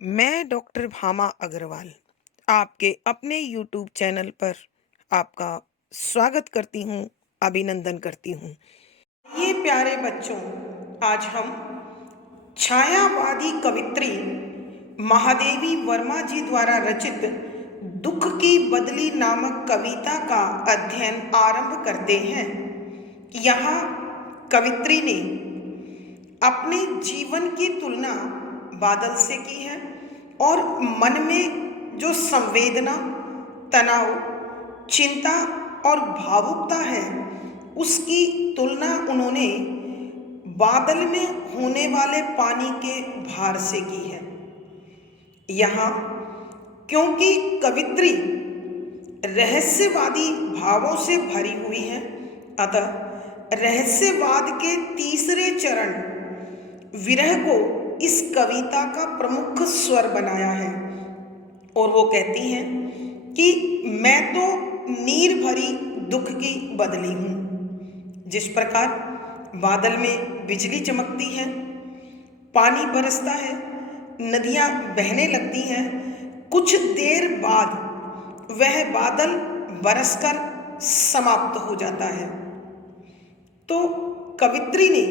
मैं डॉक्टर भामा अग्रवाल आपके अपने यूट्यूब चैनल पर आपका स्वागत करती हूँ, अभिनंदन करती हूँ। ये प्यारे बच्चों, आज हम छायावादी कवित्री महादेवी वर्मा जी द्वारा रचित दुख की बदली नामक कविता का अध्ययन आरंभ करते हैं। यहाँ कवित्री ने अपने जीवन की तुलना बादल से की है और मन में जो संवेदना, तनाव, चिंता और भावुकता है, उसकी तुलना उन्होंने बादल में होने वाले पानी के भार से की है। यहाँ क्योंकि कवित्री रहस्यवादी भावों से भरी हुई है, अतः रहस्यवाद के तीसरे चरण विरह को इस कविता का प्रमुख स्वर बनाया है और वो कहती हैं कि मैं तो नीर भरी दुख की बदली हूँ। जिस प्रकार बादल में बिजली चमकती है, पानी बरसता है, नदियाँ बहने लगती हैं, कुछ देर बाद वह बादल बरसकर समाप्त हो जाता है। तो कवित्री ने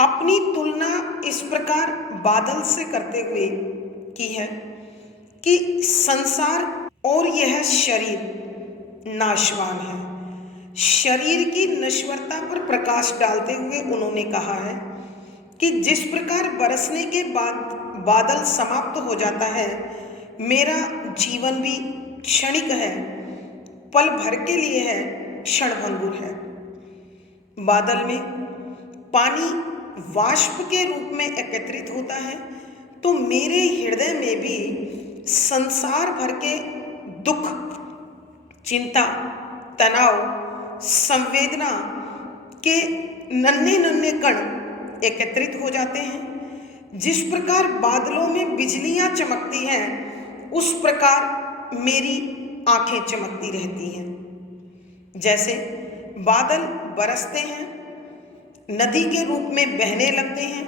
अपनी तुलना इस प्रकार बादल से करते हुए की है कि संसार और यह शरीर नाशवान है। शरीर की नश्वरता पर प्रकाश डालते हुए उन्होंने कहा है कि जिस प्रकार बरसने के बाद बादल समाप्त हो जाता है, मेरा जीवन भी क्षणिक है, पल भर के लिए है, क्षणभंगुर है। बादल में पानी वाष्प के रूप में एकत्रित होता है, तो मेरे हृदय में भी संसार भर के दुख, चिंता, तनाव, संवेदना के नन्हे नन्हे कण एकत्रित हो जाते हैं। जिस प्रकार बादलों में बिजलियां चमकती हैं, उस प्रकार मेरी आंखें चमकती रहती हैं। जैसे बादल बरसते हैं, नदी के रूप में बहने लगते हैं,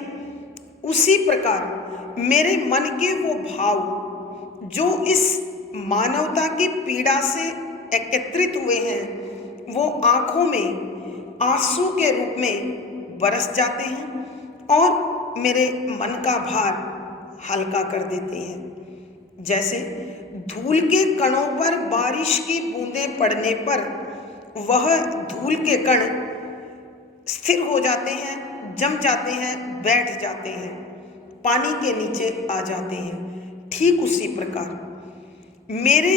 उसी प्रकार मेरे मन के वो भाव जो इस मानवता की पीड़ा से एकत्रित हुए हैं, वो आँखों में आंसू के रूप में बरस जाते हैं और मेरे मन का भार हल्का कर देते हैं। जैसे धूल के कणों पर बारिश की बूंदें पड़ने पर वह धूल के कण स्थिर हो जाते हैं, जम जाते हैं, बैठ जाते हैं, पानी के नीचे आ जाते हैं। ठीक उसी प्रकार मेरे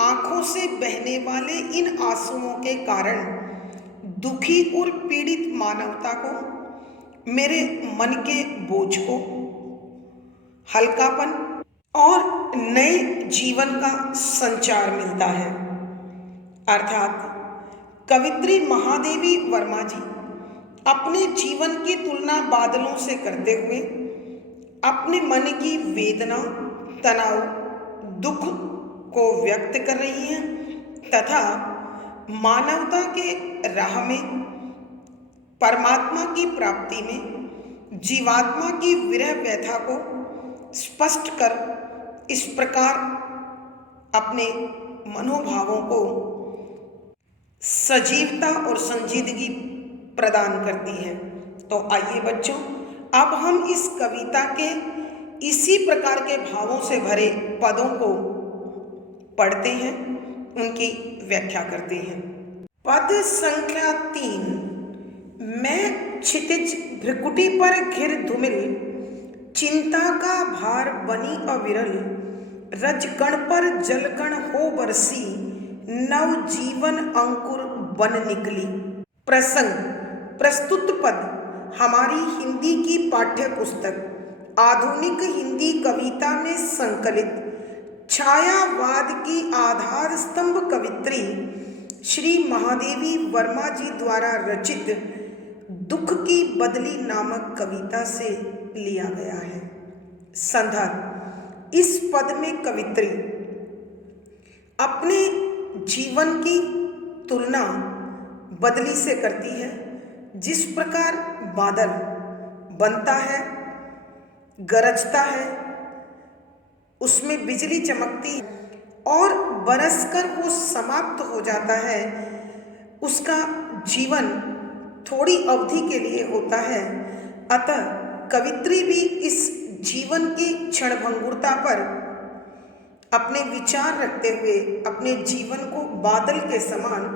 आंखों से बहने वाले इन आंसुओं के कारण दुखी और पीड़ित मानवता को, मेरे मन के बोझ को हल्कापन और नए जीवन का संचार मिलता है। अर्थात कवित्री महादेवी वर्मा जी अपने जीवन की तुलना बादलों से करते हुए अपने मन की वेदना, तनाव, दुख को व्यक्त कर रही हैं तथा मानवता के राह में, परमात्मा की प्राप्ति में जीवात्मा की विरह व्यथा को स्पष्ट कर इस प्रकार अपने मनोभावों को सजीवता और संजीदगी प्रदान करती है। तो आइए बच्चों, अब हम इस कविता के इसी प्रकार के भावों से भरे पदों को पढ़ते हैं, उनकी व्याख्या करते हैं। पद संख्या 3। मैं क्षितिज भ्रिकुटी पर घिर धूमिल, चिंता का भार बनी अविरल, रजकण पर जलकण हो बरसी, नव जीवन अंकुर बन निकली। प्रसंग प्रस्तुत पद हमारी हिंदी की पाठ्य पुस्तक आधुनिक हिंदी कविता में संकलित छायावाद की आधार स्तंभ कवित्री श्री महादेवी वर्मा जी द्वारा रचित दुख की बदली नामक कविता से लिया गया है। संदर्भ: इस पद में कवित्री अपने जीवन की तुलना बदली से करती है। जिस प्रकार बादल बनता है, गरजता है, उसमें बिजली चमकती है और बरसकर वो समाप्त हो जाता है। उसका जीवन थोड़ी अवधि के लिए होता है। अतः कवित्री भी इस जीवन की क्षणभंगुरता पर अपने विचार रखते हुए अपने जीवन को बादल के समान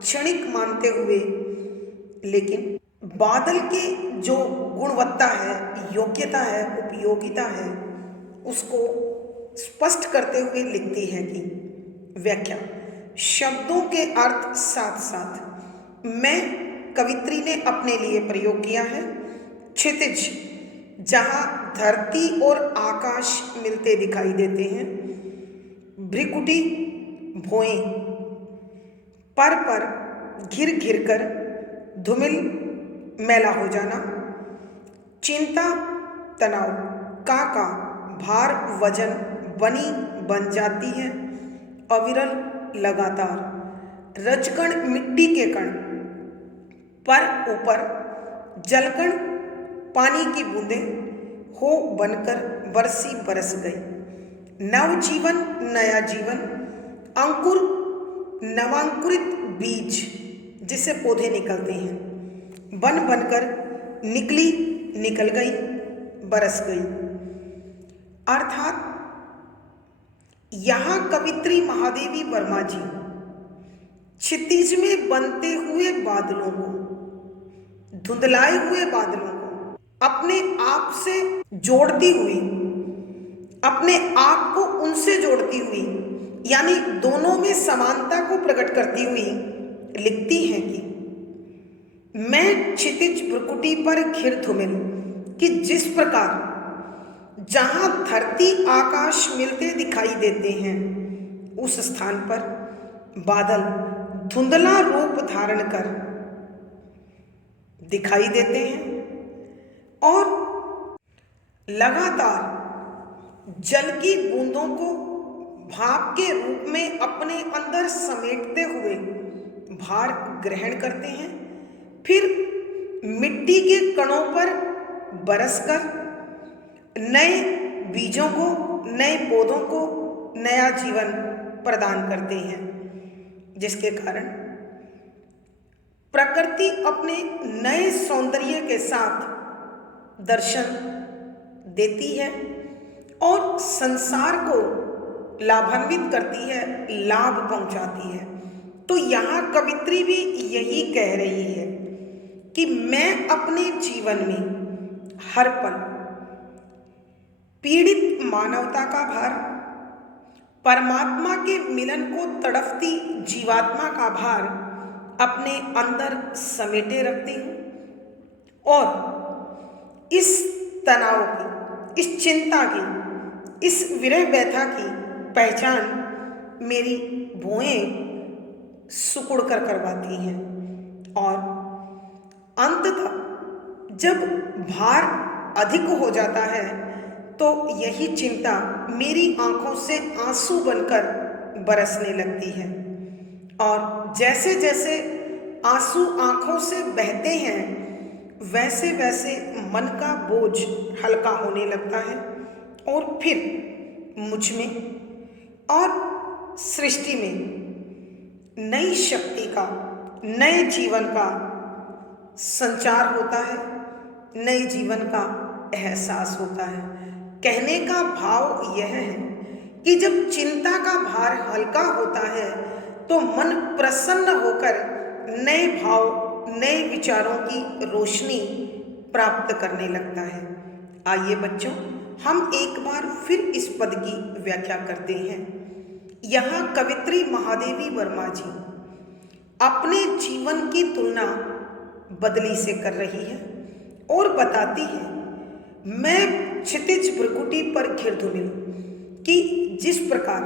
क्षणिक मानते हुए, लेकिन बादल की जो गुणवत्ता है, योग्यता है, उपयोगिता है, उसको स्पष्ट करते हुए लिखती है कि व्याख्या शब्दों के अर्थ साथ साथ मैं कवित्री ने अपने लिए प्रयोग किया है। क्षितिज, जहाँ धरती और आकाश मिलते दिखाई देते हैं। भ्रिकुटी, भौएं, पर घिर घिर कर धूमिल, मैला हो जाना। चिंता, तनाव, का भार, वजन, बनी, बन जाती है। अविरल, लगातार। रजकण, मिट्टी के कण, पर ऊपर। जलकण, पानी की बूंदें, हो बनकर बरसी बरस गई। नवजीवन, नया जीवन। अंकुर, नवांकुरित बीज जिससे पौधे निकलते हैं। बन बनकर निकली, निकल गई, बरस गई। अर्थात यहाँ कवित्री महादेवी वर्मा जी क्षितिज में बनते हुए बादलों को, धुंधलाए हुए बादलों को अपने आप से जोड़ती हुई, अपने आप को उनसे जोड़ती हुई, यानी दोनों में समानता को प्रकट करती हुई लिखती हैं कि मैं क्षितिज भ्रुकुटी पर घिर धूमिल, कि जिस प्रकार जहां धरती आकाश मिलते दिखाई देते हैं, उस स्थान पर बादल धुंधला रूप धारण कर दिखाई देते हैं और लगातार जल की बूंदों को भाप के रूप में अपने अंदर समेटते हुए भार ग्रहण करते हैं। फिर मिट्टी के कणों पर बरसकर नए बीजों को, नए पौधों को नया जीवन प्रदान करते हैं, जिसके कारण प्रकृति अपने नए सौंदर्य के साथ दर्शन देती है और संसार को लाभान्वित करती है, लाभ पहुंचाती है। तो यहाँ कवित्री भी यही कह रही है कि मैं अपने जीवन में हर पल पीड़ित मानवता का भार, परमात्मा के मिलन को तड़पती जीवात्मा का भार अपने अंदर समेटे रखती हूँ और इस तनाव की, इस चिंता की, इस विरह व्यथा की पहचान मेरी भौएं सुकुड़ कर करवाती हैं। और अंततः जब भार अधिक हो जाता है तो यही चिंता मेरी आंखों से आंसू बनकर बरसने लगती है और जैसे जैसे आंसू आंखों से बहते हैं वैसे वैसे मन का बोझ हल्का होने लगता है और फिर मुझ में और सृष्टि में नई शक्ति का, नए जीवन का संचार होता है, नए जीवन का एहसास होता है। कहने का भाव यह है कि जब चिंता का भार हल्का होता है तो मन प्रसन्न होकर नए भाव, नए विचारों की रोशनी प्राप्त करने लगता है। आइए बच्चों, हम एक बार फिर इस पद की व्याख्या करते हैं। यहाँ कवित्री महादेवी वर्मा जी अपने जीवन की तुलना बदली से कर रही है और बताती है, मैं क्षितिज भ्रुकुटी पर घिर धूमिल, कि जिस प्रकार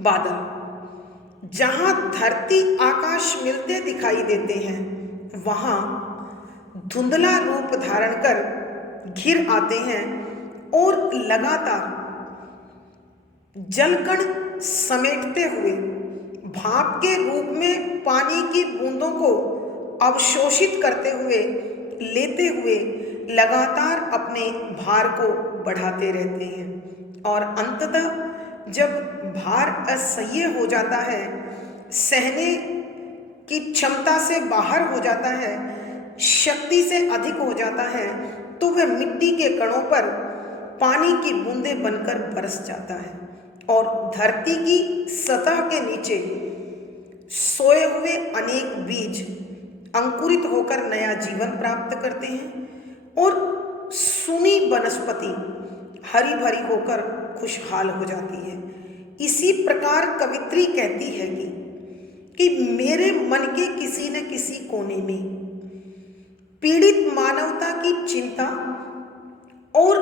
बादल जहाँ धरती आकाश मिलते दिखाई देते हैं वहाँ धुंधला रूप धारण कर घिर आते हैं और लगातार जलकण समेटते हुए भाप के रूप में पानी की बूंदों को अवशोषित करते हुए, लेते हुए लगातार अपने भार को बढ़ाते रहते हैं। और अंततः जब भार असह्य हो जाता है, सहने की क्षमता से बाहर हो जाता है, शक्ति से अधिक हो जाता है, तो वह मिट्टी के कणों पर पानी की बूंदें बनकर बरस जाता है और धरती की सतह के नीचे सोए हुए अनेक बीज अंकुरित होकर नया जीवन प्राप्त करते हैं और सूनी वनस्पति हरी भरी होकर खुशहाल हो जाती है। इसी प्रकार कवित्री कहती है कि मेरे मन के किसी न किसी कोने में पीड़ित मानवता की चिंता और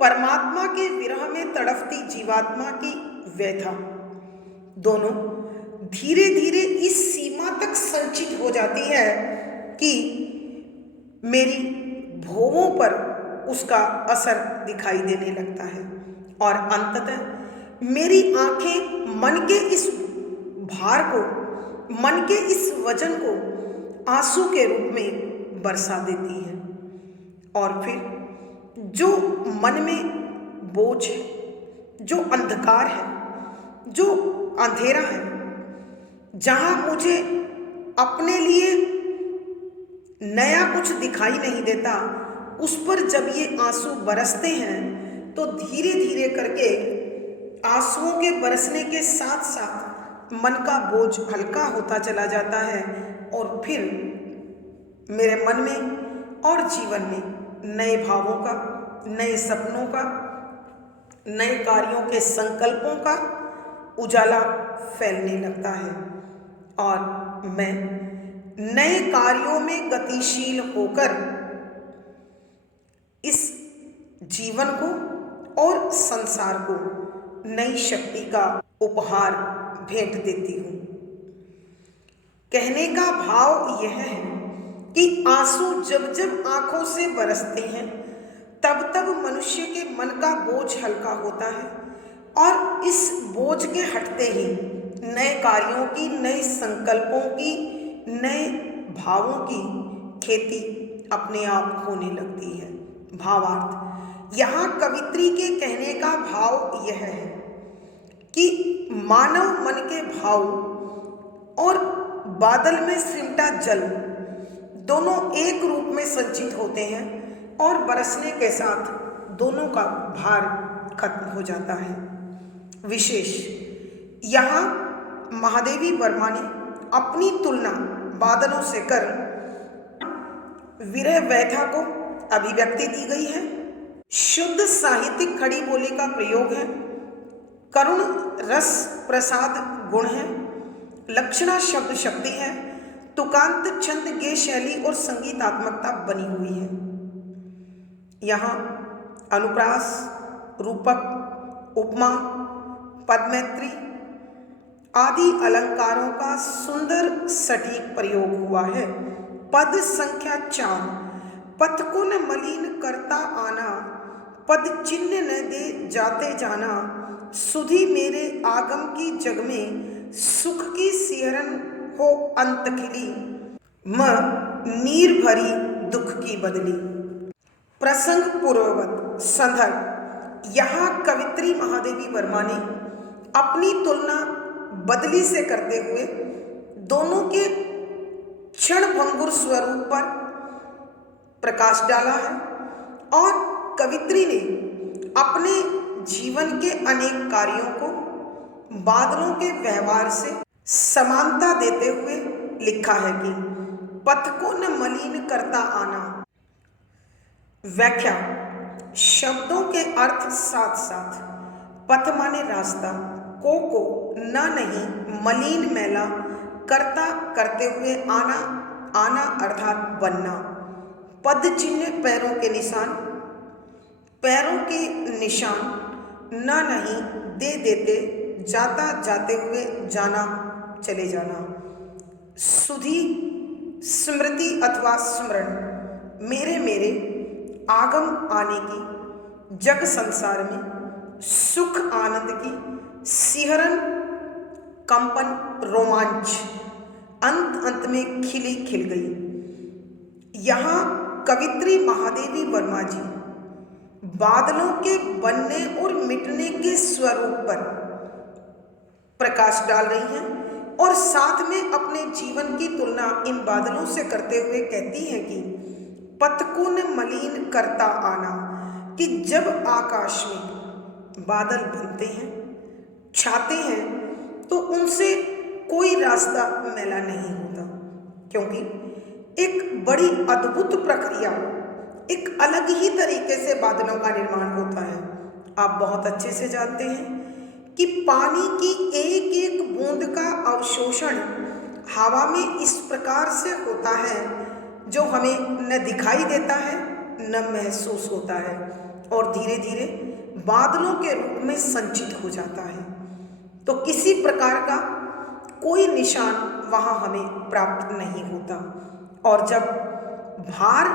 परमात्मा के विरह में तड़पती जीवात्मा की व्यथा दोनों धीरे धीरे इस सीमा तक संचित हो जाती है कि मेरी भोवों पर उसका असर दिखाई देने लगता है और अंततः मेरी आंखें मन के इस भार को, मन के इस वजन को आंसू के रूप में बरसा देती है। और फिर जो मन में बोझ है, जो अंधकार है, जो अंधेरा है, जहां मुझे अपने लिए नया कुछ दिखाई नहीं देता, उस पर जब ये आंसू बरसते हैं तो धीरे धीरे करके आंसुओं के बरसने के साथ साथ मन का बोझ हल्का होता चला जाता है और फिर मेरे मन में और जीवन में नए भावों का, नए सपनों का, नए कार्यों के संकल्पों का उजाला फैलने लगता है और मैं नए कार्यों में गतिशील होकर इस जीवन को और संसार को नई शक्ति का उपहार भेंट देती हूँ। कहने का भाव यह है कि आंसू जब जब आंखों से बरसते हैं तब तब मनुष्य के मन का बोझ हल्का होता है और इस बोझ के हटते ही नए कार्यों की, नए संकल्पों की, नए भावों की खेती अपने आप होने लगती है। भावार्थ, यहाँ कवित्री के कहने का भाव यह है कि मानव मन के भाव और बादल में सिमटा जल दोनों एक रूप में संचित होते हैं और बरसने के साथ दोनों का भार खत्म हो जाता है। विशेष यहाँ महादेवी वर्मा ने अपनी तुलना बादलों से कर विरह व्यथा को अभिव्यक्ति दी गई है। शुद्ध साहित्यिक खड़ी बोली का प्रयोग है, करुण रस प्रसाद गुण है, लक्षणा शब्द शक्ति है, तुकांत छंद गे शैली और संगीतात्मकता बनी हुई है। यहाँ अनुप्रास, रूपक, उपमा, पदमैत्री आदि अलंकारों का सुंदर सटीक प्रयोग हुआ है। पद संख्या 4, पथ को न मलिन करता आना, पद चिन्ह न दे जाते जाना, सुधी मेरे आगम की जग में, सुख की सिहरन हो अंत खिली, म नीर भरी दुख की बदली। प्रसंग पूर्ववत संदर्भ, यहाँ कवित्री महादेवी वर्मा ने अपनी तुलना बदली से करते हुए दोनों के क्षणभंगुर स्वरूप पर प्रकाश डाला है और कवित्री ने अपने जीवन के अनेक कार्यों को बादलों के व्यवहार से समानता देते हुए लिखा है कि पथ को न मलिन करता आना। व्याख्या, शब्दों के अर्थ साथ साथ पथ माने रास्ता, को न नहीं मलिन मैला, करता करते हुए आना, आना अर्थात बनना, पद चिन्ह पैरों के निशान, पैरों के निशान, न नहीं दे देते, जाता जाते हुए जाना, चले जाना, सुधी स्मृति अथवा स्मरण, मेरे मेरे आगम आने की, जग संसार में सुख आनंद की, सिहरन कंपन रोमांच, अंत अंत में खिली खिल गई। यहाँ कवित्री महादेवी वर्मा जी बादलों के बनने और मिटने के स्वरूप पर प्रकाश डाल रही हैं और साथ में अपने जीवन की तुलना इन बादलों से करते हुए कहती हैं कि पथ को न मलिन करता आना, कि जब आकाश में बादल बनते हैं, छाते हैं, तो उनसे कोई रास्ता मैला नहीं होता, क्योंकि एक बड़ी अद्भुत प्रक्रिया, एक अलग ही तरीके से बादलों का निर्माण होता है। आप बहुत अच्छे से जानते हैं कि पानी की एक एक बूंद का अवशोषण हवा में इस प्रकार से होता है जो हमें न दिखाई देता है न महसूस होता है, और धीरे धीरे बादलों के रूप में संचित हो जाता है। तो किसी प्रकार का कोई निशान वहाँ हमें प्राप्त नहीं होता, और जब भार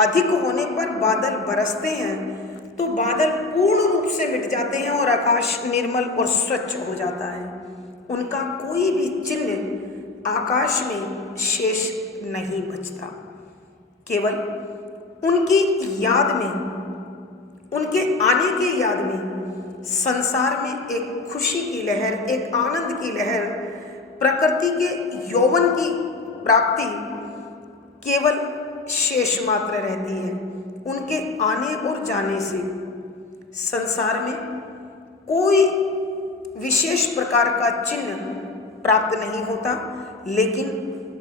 अधिक होने पर बादल बरसते हैं तो बादल पूर्ण रूप से मिट जाते हैं और आकाश निर्मल और स्वच्छ हो जाता है। उनका कोई भी चिन्ह आकाश में शेष नहीं बचता। केवल उनकी याद में, उनके आने के याद में संसार में एक खुशी की लहर, एक आनंद की लहर, प्रकृति के यौवन की प्राप्ति केवल शेष मात्र रहती है। उनके आने और जाने से संसार में कोई विशेष प्रकार का चिन्ह प्राप्त नहीं होता, लेकिन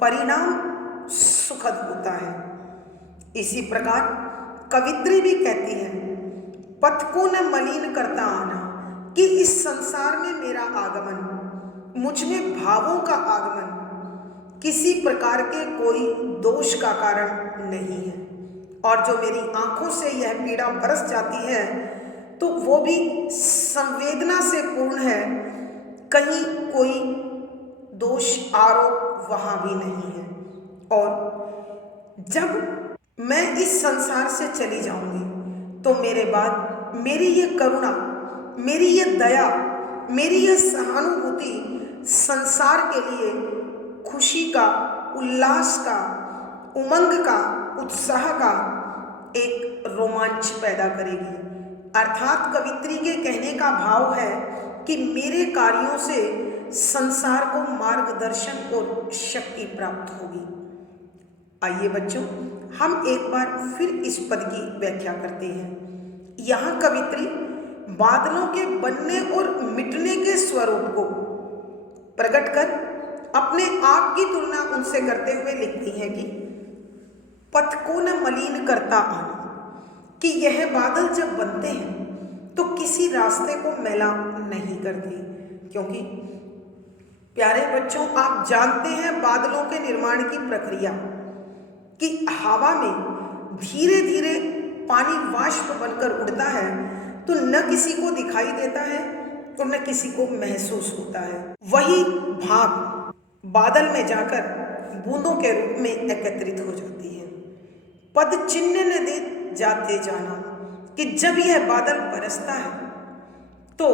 परिणाम सुखद होता है। इसी प्रकार कवित्री भी कहती है, पथ को न मलिन करता आना, कि इस संसार में मेरा आगमन, मुझ में भावों का आगमन किसी प्रकार के कोई दोष का कारण नहीं है, और जो मेरी आंखों से यह पीड़ा बरस जाती है तो वो भी संवेदना से पूर्ण है, कहीं कोई दोष आरोप वहाँ भी नहीं है। और जब मैं इस संसार से चली जाऊंगी तो मेरे बाद मेरी ये करुणा, मेरी ये दया, मेरी ये सहानुभूति संसार के लिए खुशी का, उल्लास का, उमंग का, उत्साह का एक रोमांच पैदा करेगी। अर्थात कवित्री के कहने का भाव है कि मेरे कार्यों से संसार को मार्गदर्शन और शक्ति प्राप्त होगी। आइए बच्चों, हम एक बार फिर इस पद की व्याख्या करते हैं। यहाँ कवित्री बादलों के बनने और मिटने के स्वरूप को प्रकट कर अपने आप की तुलना उनसे करते हुए लिखती हैं कि पथ को न मलिन करता आना, कि यह बादल जब बनते हैं तो किसी रास्ते को मैला नहीं करते। क्योंकि प्यारे बच्चों, आप जानते हैं बादलों के निर्माण की प्रक्रिया, कि हवा में धीरे धीरे पानी वाष्प बनकर उड़ता है तो न किसी को दिखाई देता है और न किसी को महसूस होता है। वही भाप बादल में जाकर बूंदों के रूप में एकत्रित हो जाती है। पद चिन्ह न दे जाते जाना, कि जब यह बादल बरसता है तो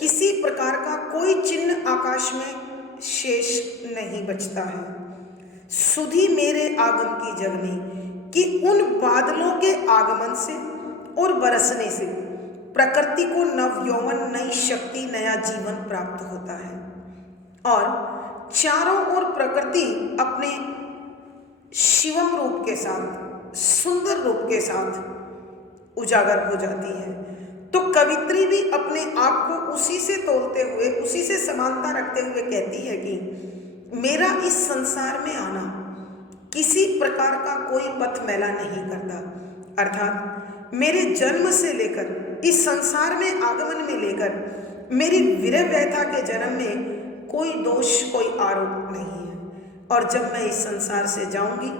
किसी प्रकार का कोई चिन्ह आकाश में शेष नहीं बचता है। सुधी मेरे आगम की जगनी, कि उन बादलों के आगमन से और बरसने से प्रकृति को नव यौवन, नई शक्ति, नया जीवन प्राप्त होता है, और चारों ओर प्रकृति अपने शिवम रूप के साथ, सुंदर रूप के साथ उजागर हो जाती है। तो कवित्री भी अपने आप को उसी से तोलते हुए, उसी से समानता रखते हुए कहती है कि मेरा इस संसार में आना किसी प्रकार का कोई पथ मैला नहीं करता। अर्थात मेरे जन्म से लेकर इस संसार में आगमन में लेकर मेरी विरह व्यथा के जन्म में कोई दोष, कोई आरोप नहीं है। और जब मैं इस संसार से जाऊंगी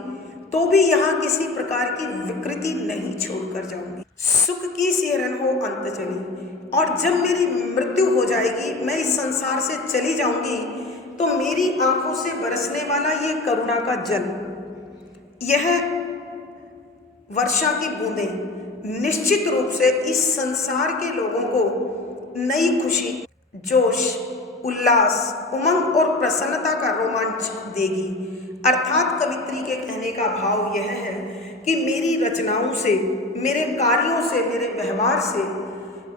तो भी यहाँ किसी प्रकार की विकृति नहीं छोड़कर जाऊंगी। सुख की सेरन हो अंत चली, और जब मेरी मृत्यु हो जाएगी, मैं इस संसार से चली जाऊंगी, तो मेरी आंखों से बरसने वाला ये करुणा का जल, यह वर्षा की बूंदें निश्चित रूप से इस संसार के लोगों को नई खुशी, जोश, उल्लास, उमंग और प्रसन्नता का रोमांच देगी। अर्थात कवित्री के कहने का भाव यह है कि मेरी रचनाओं से, मेरे कार्यों से, मेरे व्यवहार से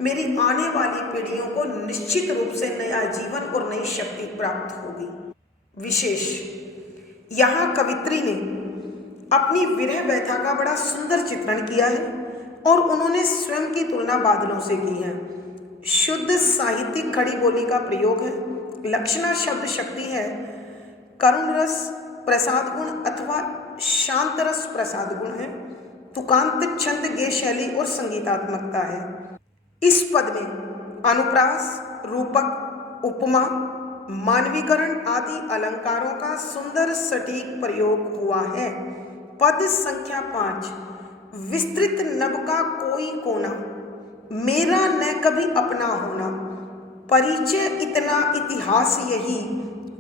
मेरी आने वाली पीढ़ियों को निश्चित रूप से नया जीवन और नई शक्ति प्राप्त होगी। विशेष यहाँ कवित्री ने अपनी विरह व्यथा का बड़ा सुंदर चित्रण किया है और उन्होंने स्वयं की तुलना बादलों से की है। शुद्ध साहित्यिक खड़ी बोली का प्रयोग है। लक्षणा शब्द शक्ति है। करुण रस प्रसाद गुण अथवा शांत रस प्रसाद गुण है। तुकांत छंद गे शैली और संगीतात्मकता है। इस पद में अनुप्रास, रूपक, उपमा, मानवीकरण आदि अलंकारों का सुंदर सटीक प्रयोग हुआ है। पद संख्या 5, विस्तृत नभ का कोई कोना, मेरा न कभी अपना होना, परिचय इतना इतिहास यही,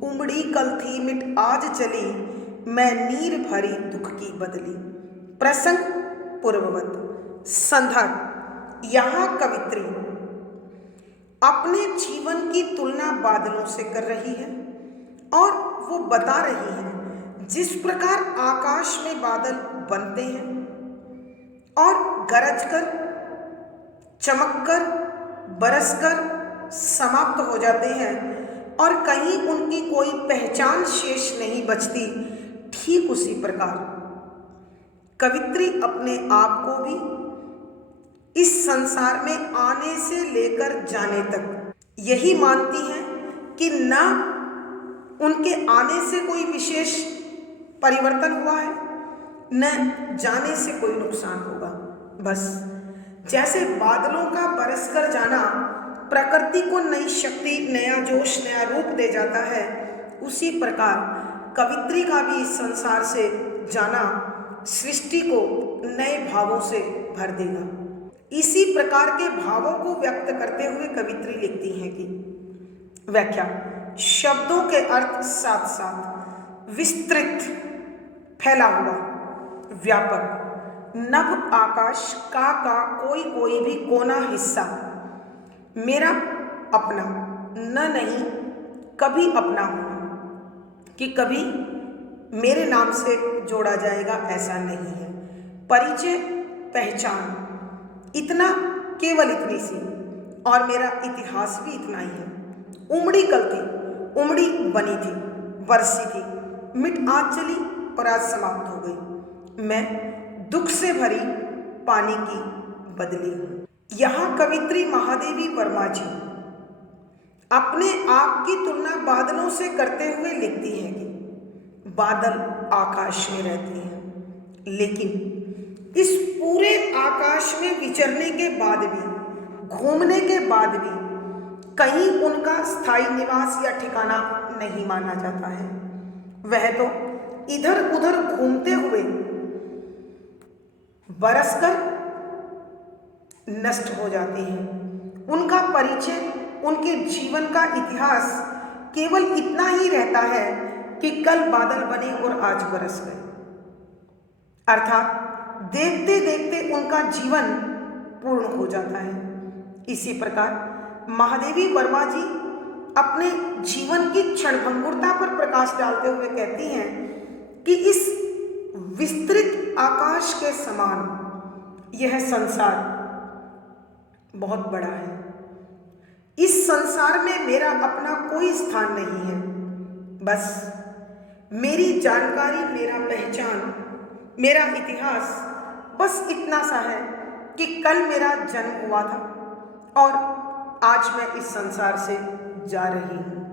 उमड़ी कल थी मिट आज चली, मैं नीर भरी दुख की बदली। प्रसंग पूर्ववत। संदर्भ यहाँ कवित्री अपने जीवन की तुलना बादलों से कर रही है और वो बता रही है जिस प्रकार आकाश में बादल बनते हैं और गरज कर, चमक कर, बरस कर समाप्त हो जाते हैं और कहीं उनकी कोई पहचान शेष नहीं बचती, ठीक उसी प्रकार कवित्री अपने आप को भी इस संसार में आने से लेकर जाने तक यही मानती हैं कि न उनके आने से कोई विशेष परिवर्तन हुआ है, न जाने से कोई नुकसान होगा। बस जैसे बादलों का बरस कर जाना प्रकृति को नई शक्ति, नया जोश, नया रूप दे जाता है, उसी प्रकार कवित्री का भी इस संसार से जाना सृष्टि को नए भावों से भर देगा। इसी प्रकार के भावों को व्यक्त करते हुए कवित्री लिखती हैं कि व्याख्या, शब्दों के अर्थ साथ साथ विस्तृत, फैला हुआ, व्यापक, नभ आकाश का कोई भी कोना हिस्सा, मेरा अपना, न नहीं कभी अपना होना, कि कभी मेरे नाम से जोड़ा जाएगा ऐसा नहीं है। परिचय, पहचान, इतना, केवल इतनी सी, और मेरा इतिहास भी इतना ही है। उमड़ी कल थी, उमड़ी बनी थी, बरसी थी, मिट आज चली और आज समाप्त हो गई, मैं दुख से भरी पानी की बदली हूँ। यहाँ कवित्री महादेवी वर्मा जी अपने आप की तुलना बादलों से करते हुए लिखती हैं कि बादल आकाश में रहते हैं, लेकिन इस पूरे आकाश में विचरने के बाद भी, घूमने के बाद भी कहीं उनका स्थायी निवास या ठिकाना नहीं माना जाता है। वह तो इधर उधर घूमते हुए बरसकर नष्ट हो जाती हैं। उनका परिचय, उनके जीवन का इतिहास केवल इतना ही रहता है कि कल बादल बने और आज बरस गए, अर्थात देखते देखते उनका जीवन पूर्ण हो जाता है। इसी प्रकार महादेवी वर्मा जी अपने जीवन की क्षणभंगुरता पर प्रकाश डालते हुए कहती हैं कि इस विस्तृत आकाश के समान यह संसार बहुत बड़ा है। इस संसार में मेरा अपना कोई स्थान नहीं है। बस मेरी जानकारी, मेरा पहचान, मेरा इतिहास बस इतना सा है कि कल मेरा जन्म हुआ था और आज मैं इस संसार से जा रही हूँ।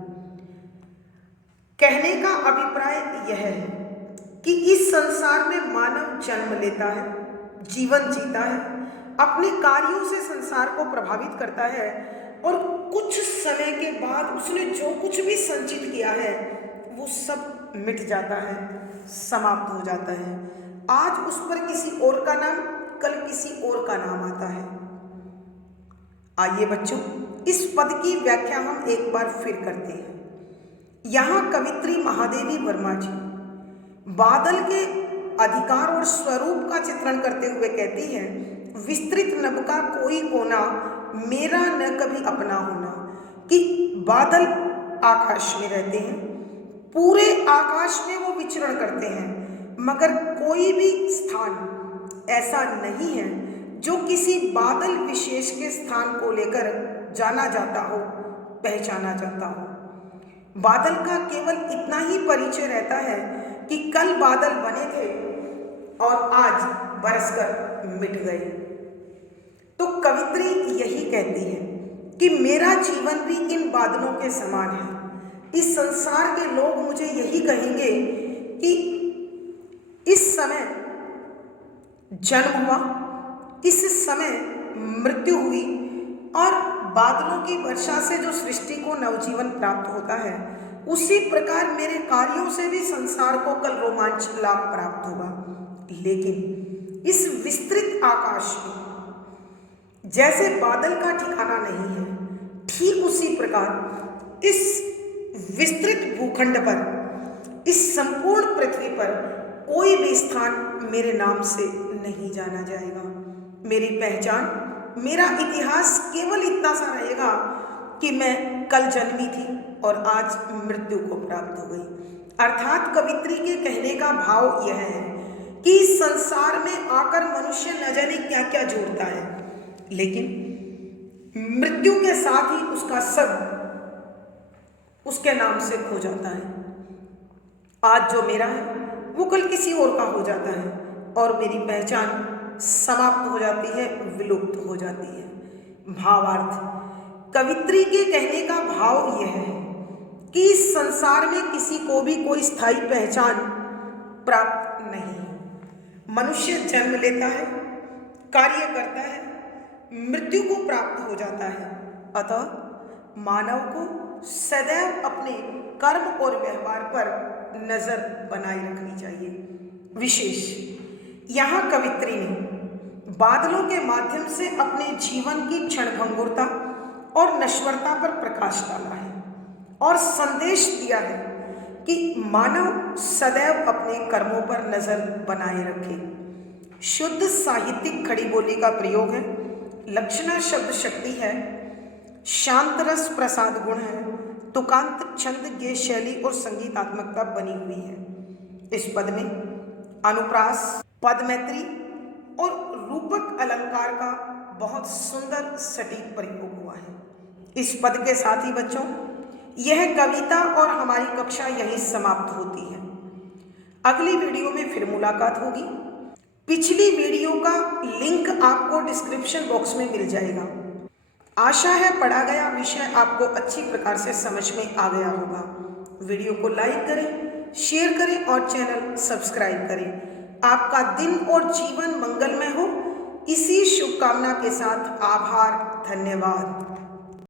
कहने का अभिप्राय यह है कि इस संसार में मानव जन्म लेता है, जीवन जीता है, अपने कार्यों से संसार को प्रभावित करता है और कुछ समय के बाद उसने जो कुछ भी संचित किया है वो सब मिट जाता है, समाप्त हो जाता है। आज उस पर किसी और का नाम, कल किसी और का नाम आता है। आइए बच्चों, इस पद की व्याख्या हम एक बार फिर करते हैं। यहाँ कवित्री महादेवी वर्मा जी बादल के अधिकार और स्वरूप का चित्रण करते हुए कहती हैं, विस्तृत नभ का कोई कोना, मेरा न कभी अपना होना, कि बादल आकाश में रहते हैं, पूरे आकाश में वो विचरण करते हैं, मगर कोई भी स्थान ऐसा नहीं है जो किसी बादल विशेष के स्थान को लेकर जाना जाता हो, पहचाना जाता हो। बादल का केवल इतना ही परिचय रहता है कि कल बादल बने थे और आज बरसकर मिट गए। तो कवित्री यही कहती है कि मेरा जीवन भी इन बादलों के समान है। इस संसार के लोग मुझे यही कहेंगे कि इस समय जन्म हुआ, इस समय मृत्यु हुई, और बादलों की वर्षा से जो सृष्टि को नवजीवन प्राप्त होता है, उसी प्रकार मेरे कार्यों से भी संसार को कल रोमांच लाभ प्राप्त होगा। लेकिन इस विस्तृत आकाश में जैसे बादल का ठिकाना नहीं है, ठीक उसी प्रकार इस विस्तृत भूखंड पर, इस संपूर्ण पृथ्वी पर कोई भी स्थान मेरे नाम से नहीं जाना जाएगा। मेरी पहचान, मेरा इतिहास केवल इतना सा रहेगा कि मैं कल जन्मी थी और आज मृत्यु को प्राप्त हो गई। अर्थात कवित्री के कहने का भाव यह है कि संसार में आकर मनुष्य न जाने क्या क्या जोड़ता है, लेकिन मृत्यु के साथ ही उसका सब उसके नाम से खो जाता है। आज जो मेरा है वो कल किसी और का हो जाता है और मेरी पहचान समाप्त हो जाती है, विलुप्त हो जाती है। भावार्थ, कवित्री के कहने का भाव यह है कि इस संसार में किसी को भी कोई स्थायी पहचान प्राप्त नहीं है। मनुष्य जन्म लेता है, कार्य करता है, मृत्यु को प्राप्त हो जाता है। अतः मानव को सदैव अपने कर्म और व्यवहार पर नजर बनाए रखनी चाहिए। विशेष यहाँ कवित्री ने बादलों के माध्यम से अपने जीवन की क्षणभंगुरता और नश्वरता पर प्रकाश डाला है और संदेश दिया है कि मानव सदैव अपने कर्मों पर नजर बनाए रखे। शुद्ध साहित्यिक खड़ी बोली का प्रयोग है, लक्षणा शब्द शक्ति है, शांत रस प्रसाद गुण है, तुकांत छंद गेय शैली और संगीतात्मकता बनी हुई है। इस पद में अनुप्रास, पदमैत्री और रूपक अलंकार का बहुत सुंदर सटीक प्रयोग हुआ है। इस पद के साथ ही बच्चों, यह कविता और हमारी कक्षा यहीं समाप्त होती है। अगली वीडियो में फिर मुलाकात होगी। पिछली वीडियो का लिंक आपको डिस्क्रिप्शन बॉक्स में मिल जाएगा। आशा है पढ़ा गया विषय आपको अच्छी प्रकार से समझ में आ गया होगा। वीडियो को लाइक करें, शेयर करें और चैनल सब्सक्राइब करें। आपका दिन और जीवन मंगलमय हो, इसी शुभकामना के साथ आभार, धन्यवाद।